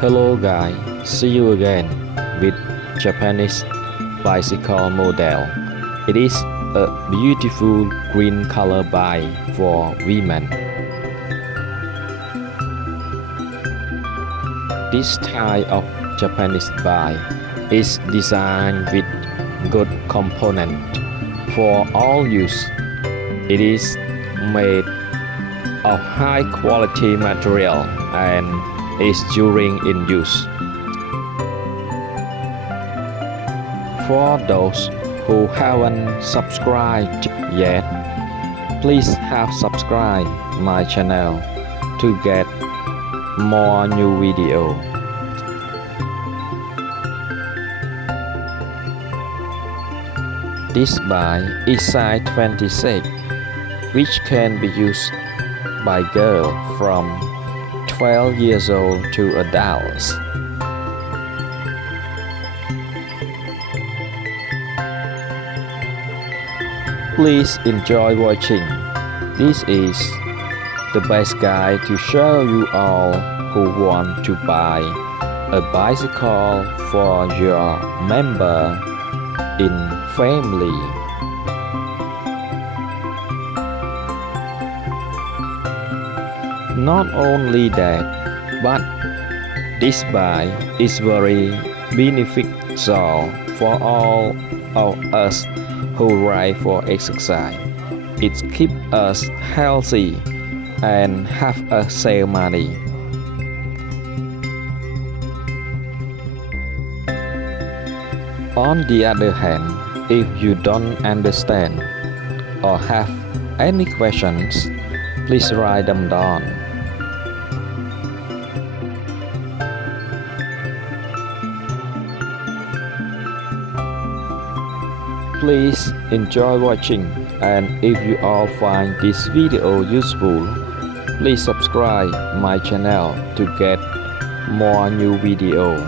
Hello guys, see you again with Japanese bicycle model. It is a beautiful green color bike for women. This type of Japanese bike is designed with good component for all use. It is made of high quality material and is during in use. For those who haven't subscribed yet, please have subscribed my channel to get more new video. This bike is size 26, which can be used by girls from 12 years old to adults. Please enjoy watching. This is the best guide to show you all who want to buy a bicycle for your member in family. Not only that, but this bike is very beneficial for all of us who ride for exercise. It keeps us healthy and have a save money. On the other hand, if you don't understand or have any questions, please write them down. Please enjoy watching, and if you all find this video useful, please subscribe my channel to get more new video.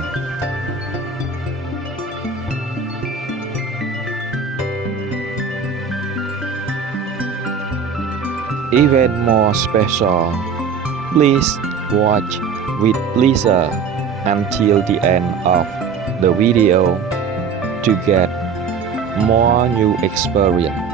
Even more special, please watch with Lisa until the end of the video to get more new experience.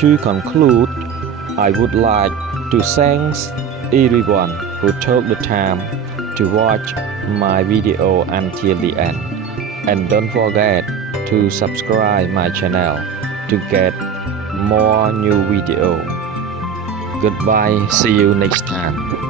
To conclude, I would like to thank everyone who took the time to watch my video until the end. And don't forget to subscribe my channel to get more new video. Goodbye, see you next time.